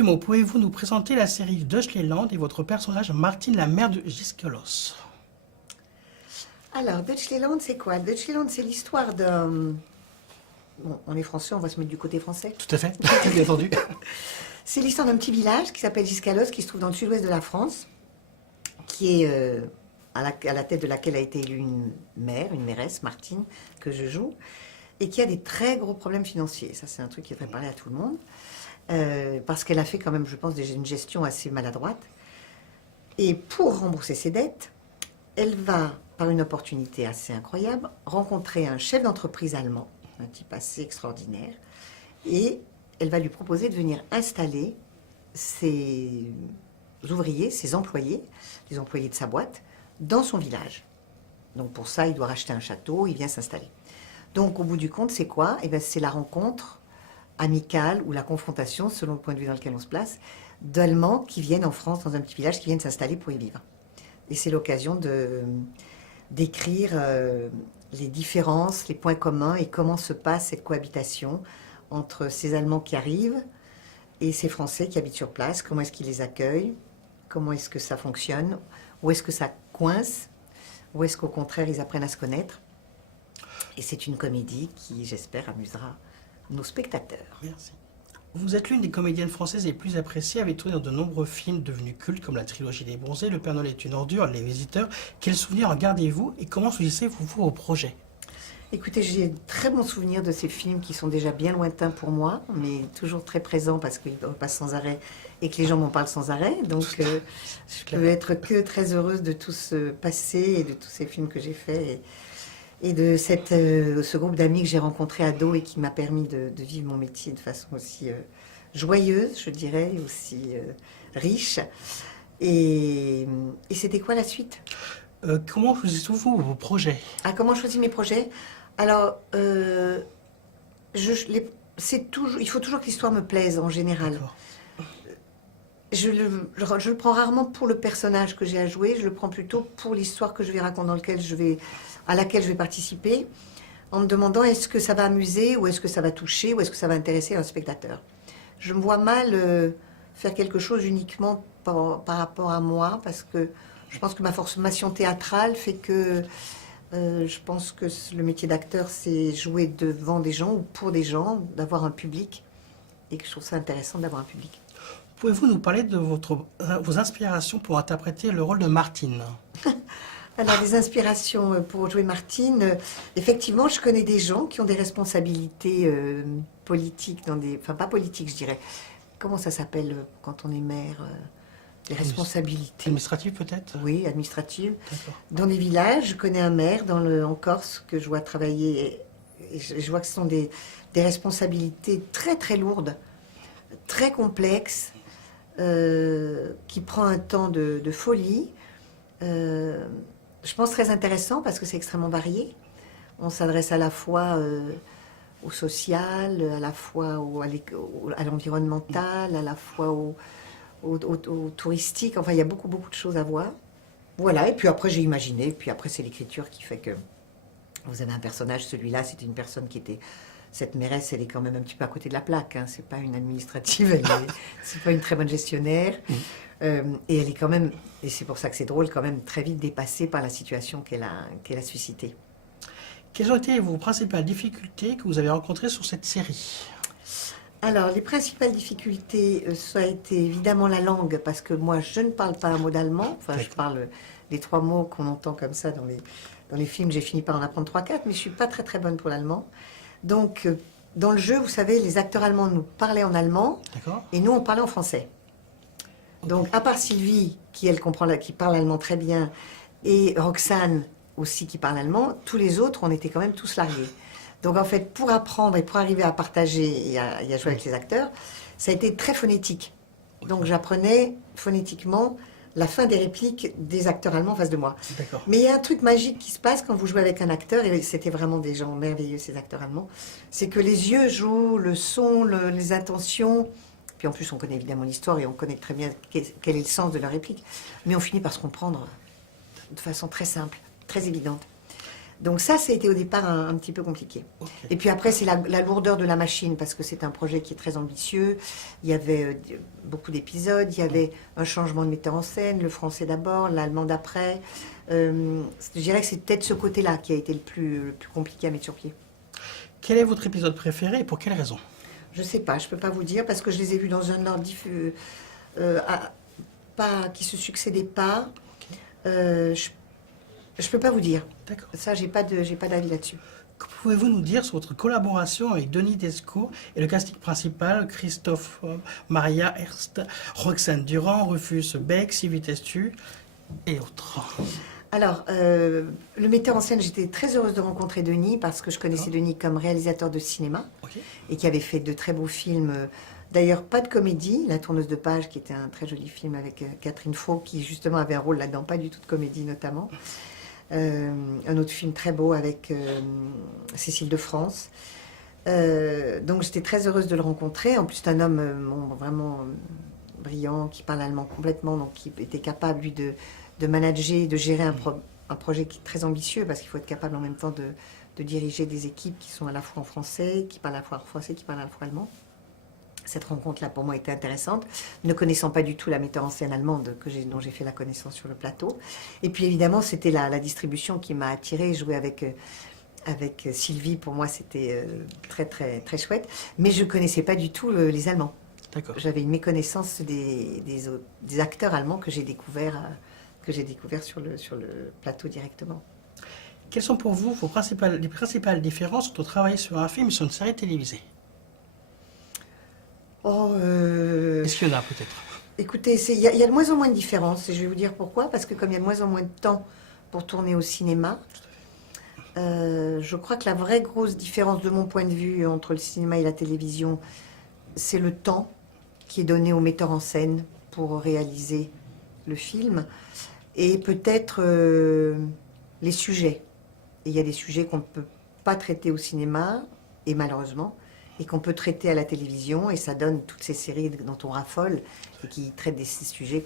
quelques mots, pouvez-vous nous présenter la série Deutschland et votre personnage Martine, la mère de Giskelos? Alors, Deutschland, c'est quoi? Deutschland, c'est l'histoire d'un... Bon, on est français, on va se mettre du côté français. Tout à fait, bien entendu. C'est l'histoire d'un petit village qui s'appelle Giskelos, qui se trouve dans le sud-ouest de la France, qui est à la tête de laquelle a été élue une mairesse, Martine, que je joue, et qui a des très gros problèmes financiers. Ça, c'est un truc qui devrait parler à tout le monde, parce qu'elle a fait quand même, je pense, une gestion assez maladroite. Et pour rembourser ses dettes, elle va, par une opportunité assez incroyable, rencontrer un chef d'entreprise allemand, un type assez extraordinaire, et elle va lui proposer de venir installer ses ouvriers, ses employés, les employés de sa boîte, dans son village. Donc pour ça, il doit racheter un château, il vient s'installer. Donc au bout du compte, c'est quoi? Eh bien, c'est la rencontre amicale ou la confrontation, selon le point de vue dans lequel on se place, d'Allemands qui viennent en France, dans un petit village, qui viennent s'installer pour y vivre. Et c'est l'occasion d'écrire les différences, les points communs et comment se passe cette cohabitation entre ces Allemands qui arrivent et ces Français qui habitent sur place. Comment est-ce qu'ils les accueillent? Comment est-ce que ça fonctionne? Où est-ce que ça coince? Où est-ce qu'au contraire ils apprennent à se connaître? Et c'est une comédie qui, j'espère, amusera nos spectateurs. Merci. Vous êtes l'une des comédiennes françaises les plus appréciées, avez tourné dans de nombreux films devenus cultes comme la trilogie des Bronzés, Le Père Noël est une ordure, Les Visiteurs. Quels souvenirs en gardez-vous et comment choisissez-vous vos projets? Écoutez, j'ai de très bons souvenirs de ces films qui sont déjà bien lointains pour moi, mais toujours très présents parce qu'ils passent sans arrêt et que les gens m'en parlent sans arrêt. Donc, je peux être que très heureuse de tout ce passé et de tous ces films que j'ai faits et de ce groupe d'amis que j'ai rencontré ado et qui m'a permis de vivre mon métier de façon aussi joyeuse, je dirais, et aussi riche. Et c'était quoi la suite? Comment choisissez-vous vos projets? Ah, comment je choisis mes projets? Alors, il faut toujours que l'histoire me plaise en général. Je le prends rarement pour le personnage que j'ai à jouer, je le prends plutôt pour l'histoire que je vais raconter, à laquelle je vais participer, en me demandant est-ce que ça va amuser, ou est-ce que ça va toucher, ou est-ce que ça va intéresser un spectateur. Je me vois mal faire quelque chose uniquement par rapport à moi, parce que je pense que ma formation théâtrale fait que je pense que le métier d'acteur, c'est jouer devant des gens ou pour des gens, d'avoir un public, et que je trouve ça intéressant d'avoir un public. Pouvez-vous nous parler de vos inspirations pour interpréter le rôle de Martine? Alors, des inspirations pour jouer Martine, effectivement, je connais des gens qui ont des responsabilités politiques, enfin pas politiques, je dirais. Comment ça s'appelle quand on est maire? Des responsabilités. Administratives peut-être? Oui, administratives. Dans des villages, je connais un maire en Corse que je vois travailler et je vois que ce sont des responsabilités très très lourdes, très complexes, qui prend un temps de folie. Je pense très intéressant parce que c'est extrêmement varié. On s'adresse à la fois au social, à la fois à l'environnemental, à la fois au touristique. Enfin, il y a beaucoup, beaucoup de choses à voir. Voilà, et puis après, j'ai imaginé. Et puis après, c'est l'écriture qui fait que vous avez un personnage. Celui-là, c'était une personne qui était... Cette mairesse, elle est quand même un petit peu à côté de la plaque. Hein. C'est pas une administrative, c'est pas une très bonne gestionnaire. Et elle est quand même, et c'est pour ça que c'est drôle, quand même très vite dépassée par la situation qu'elle a suscitée. Quelles ont été vos principales difficultés que vous avez rencontrées sur cette série? Alors, les principales difficultés, ça a été évidemment la langue, parce que moi, je ne parle pas un mot d'allemand. Enfin, je parle les 3 mots qu'on entend comme ça dans les films. J'ai fini par en apprendre 3-4, mais je suis pas très très bonne pour l'allemand. Donc, dans le jeu, vous savez, les acteurs allemands nous parlaient en allemand, et nous, on parlait en français. Donc, à part Sylvie, qui parle allemand très bien, et Roxane aussi, qui parle allemand, tous les autres, on était quand même tous largués. Donc, en fait, pour apprendre et pour arriver à partager et à jouer avec les acteurs, ça a été très phonétique. Donc, j'apprenais phonétiquement la fin des répliques des acteurs allemands en face de moi. Mais il y a un truc magique qui se passe quand vous jouez avec un acteur, et c'était vraiment des gens merveilleux, ces acteurs allemands, c'est que les yeux jouent, le son, les intentions, puis en plus on connaît évidemment l'histoire et on connaît très bien quel est le sens de leur réplique, mais on finit par se comprendre de façon très simple, très évidente. Donc ça a été au départ un petit peu compliqué. Ok. Et puis après, c'est la lourdeur de la machine, parce que c'est un projet qui est très ambitieux. Il y avait beaucoup d'épisodes, il y avait un changement de metteur en scène, le français d'abord, l'allemand d'après. Je dirais que c'est peut-être ce côté-là qui a été le plus compliqué à mettre sur pied. Quel est votre épisode préféré et pour quelle raison? Je sais pas, je peux pas vous dire, parce que je les ai vus dans un ordre pas, qui se succédait pas. Je peux pas vous dire. D'accord. Ça, j'ai pas d'avis là-dessus. Que pouvez-vous nous dire sur votre collaboration avec Denis Descours et le casting principal, Christophe Maria Herbst, Roxane Durand, Rufus Beck, Sylvie Testu et autres? Alors, le metteur en scène, j'étais très heureuse de rencontrer Denis parce que je connaissais Denis comme réalisateur de cinéma Ok. et qui avait fait de très beaux films. D'ailleurs, pas de comédie, La tourneuse de page, qui était un très joli film avec Catherine Faux, qui justement avait un rôle là-dedans, pas du tout de comédie notamment. Un autre film très beau avec Cécile de France. Donc j'étais très heureuse de le rencontrer. En plus, c'est un homme vraiment brillant, qui parle allemand complètement, donc qui était capable, lui, de manager, de gérer un projet qui est très ambitieux, parce qu'il faut être capable en même temps de diriger des équipes qui sont à la fois en français, qui parlent à la fois français, qui parlent à la fois allemand. Cette rencontre-là, pour moi, était intéressante, ne connaissant pas du tout la metteur en scène allemande dont j'ai fait la connaissance sur le plateau. Et puis, évidemment, c'était la distribution qui m'a attirée. Jouer avec Sylvie, pour moi, c'était très, très, très chouette. Mais je ne connaissais pas du tout les Allemands. D'accord. J'avais une méconnaissance des acteurs allemands que j'ai découvert sur le plateau directement. Quelles sont pour vous les principales différences entre travailler sur un film et sur une série télévisée? Est-ce qu'il y en a peut-être? Écoutez, il y a de moins en moins de différences, et je vais vous dire pourquoi. Parce que comme il y a de moins en moins de temps pour tourner au cinéma, je crois que la vraie grosse différence de mon point de vue entre le cinéma et la télévision, c'est le temps qui est donné au metteur en scène pour réaliser le film, et peut-être les sujets. Et il y a des sujets qu'on ne peut pas traiter au cinéma, et malheureusement, et qu'on peut traiter à la télévision, et ça donne toutes ces séries dont on raffole, et qui traitent ces sujets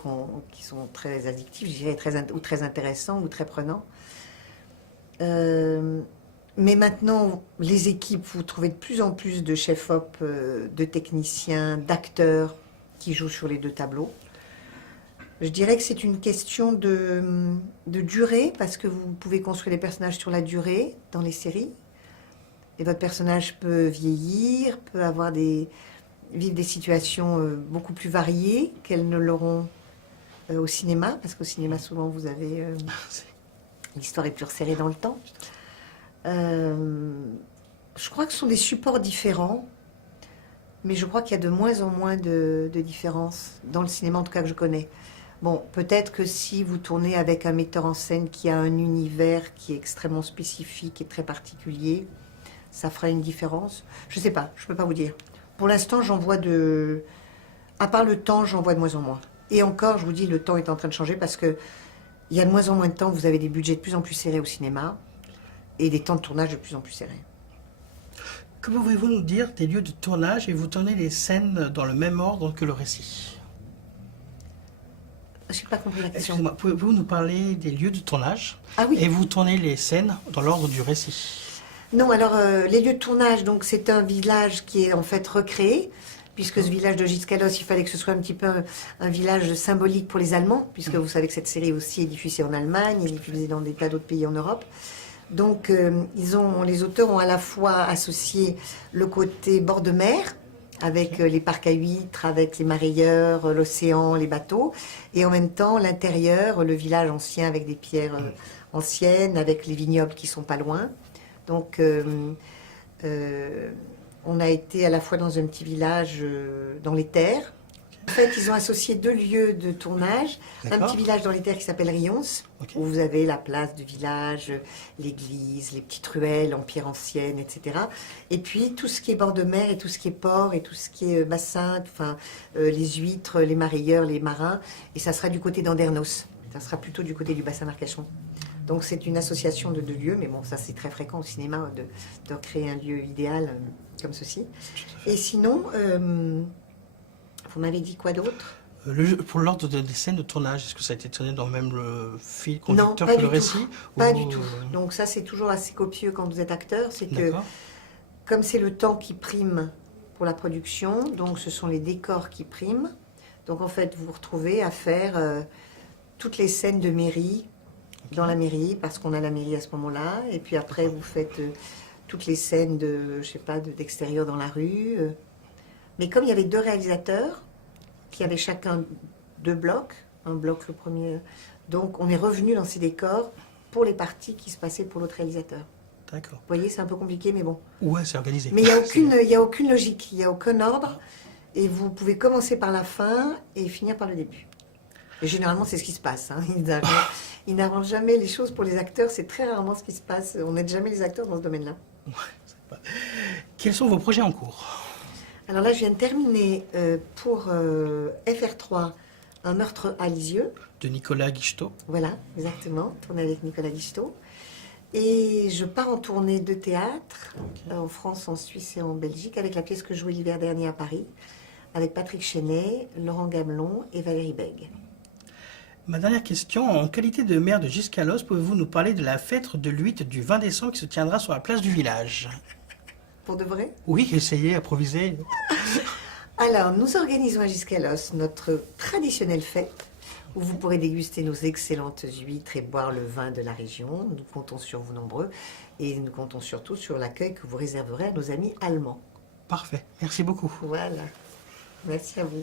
qui sont très addictifs, je dirais, ou très intéressants, ou très prenants. Mais maintenant, les équipes, vous trouvez de plus en plus de chefs-op, de techniciens, d'acteurs qui jouent sur les deux tableaux. Je dirais que c'est une question de durée, parce que vous pouvez construire les personnages sur la durée dans les séries. Et votre personnage peut vieillir, peut vivre des situations beaucoup plus variées qu'elles ne l'auront au cinéma, parce qu'au cinéma, souvent, vous avez... l'histoire est plus resserrée dans le temps. Je crois que ce sont des supports différents, mais je crois qu'il y a de moins en moins de différences, dans le cinéma en tout cas que je connais. Bon, peut-être que si vous tournez avec un metteur en scène qui a un univers qui est extrêmement spécifique et très particulier, ça fera une différence. Je sais pas, je peux pas vous dire. Pour l'instant, à part le temps, j'en vois de moins en moins. Et encore, je vous dis, le temps est en train de changer parce que il y a de moins en moins de temps, vous avez des budgets de plus en plus serrés au cinéma et des temps de tournage de plus en plus serrés. Que pouvez-vous nous dire des lieux de tournage et vous tournez les scènes dans le même ordre que le récit? Je n'ai pas compris la question. Excusez-moi, pouvez-vous nous parler des lieux de tournage? Ah oui. Et vous tournez les scènes dans l'ordre du récit? Non, alors les lieux de tournage, donc c'est un village qui est en fait recréé, puisque ce village de Giscalos, il fallait que ce soit un petit peu un village symbolique pour les Allemands, puisque vous savez que cette série aussi est diffusée en Allemagne, elle est diffusée dans des tas d'autres pays en Europe. Donc les auteurs ont à la fois associé le côté bord de mer, avec les parcs à huîtres, avec les mareyeurs, l'océan, les bateaux, et en même temps l'intérieur, le village ancien avec des pierres anciennes, avec les vignobles qui sont pas loin. Donc on a été à la fois dans un petit village dans les terres. En fait, ils ont associé deux lieux de tournage. Un petit village dans les terres qui s'appelle Rions, où vous avez la place du village, l'église, les petites ruelles en pierre ancienne, etc. Et puis tout ce qui est bord de mer et tout ce qui est port et tout ce qui est bassin, enfin les huîtres, les mareyeurs, les marins. Et ça sera du côté d'Andernos. Ça sera plutôt du côté du bassin d'Arcachon. Donc c'est une association de deux lieux, mais bon, ça c'est très fréquent au cinéma de créer un lieu idéal comme ceci. Et sinon, vous m'avez dit quoi d'autre? Pour l'ordre des scènes de tournage, est-ce que ça a été tourné dans le même fil Non, conducteur pas que le du récit? tout. Pas Ou- du tout. Donc ça, c'est toujours assez copieux quand vous êtes acteur. C'est que, D'accord. comme c'est le temps qui prime pour la production, donc ce sont les décors qui priment. Donc en fait, vous vous retrouvez à faire toutes les scènes de mairie dans la mairie, parce qu'on a la mairie à ce moment-là. Et puis après, vous faites toutes les scènes de, je sais pas, d'extérieur dans la rue. Mais comme il y avait deux réalisateurs, qui avaient chacun deux blocs, un bloc le premier, donc on est revenu dans ces décors pour les parties qui se passaient pour l'autre réalisateur. D'accord. Vous voyez, c'est un peu compliqué, mais bon. Ouais, c'est organisé. Mais il n'y a aucune logique, il n'y a aucun ordre, et vous pouvez commencer par la fin et finir par le début. Et généralement, c'est ce qui se passe. Hein. Ils n'arrangent jamais les choses pour les acteurs, c'est très rarement ce qui se passe. On n'aide jamais les acteurs dans ce domaine-là. Quels sont vos projets en cours? Alors là, je viens de terminer pour FR3 un meurtre à Lisieux. De Nicolas Guichetot. Voilà, exactement, tourné avec Nicolas Guichetot. Et je pars en tournée de théâtre en France, en Suisse et en Belgique avec la pièce que je jouais l'hiver dernier à Paris, avec Patrick Chenet, Laurent Gamelon et Valérie Bègue. Ma dernière question, en qualité de maire de Giscalos, pouvez-vous nous parler de la fête de l'huître du 20 décembre qui se tiendra sur la place du village? Pour de vrai? Oui, essayez, improvisez. Alors, nous organisons à Giscalos notre traditionnelle fête où vous pourrez déguster nos excellentes huîtres et boire le vin de la région. Nous comptons sur vous nombreux et nous comptons surtout sur l'accueil que vous réserverez à nos amis allemands. Parfait, merci beaucoup. Voilà. Merci à vous.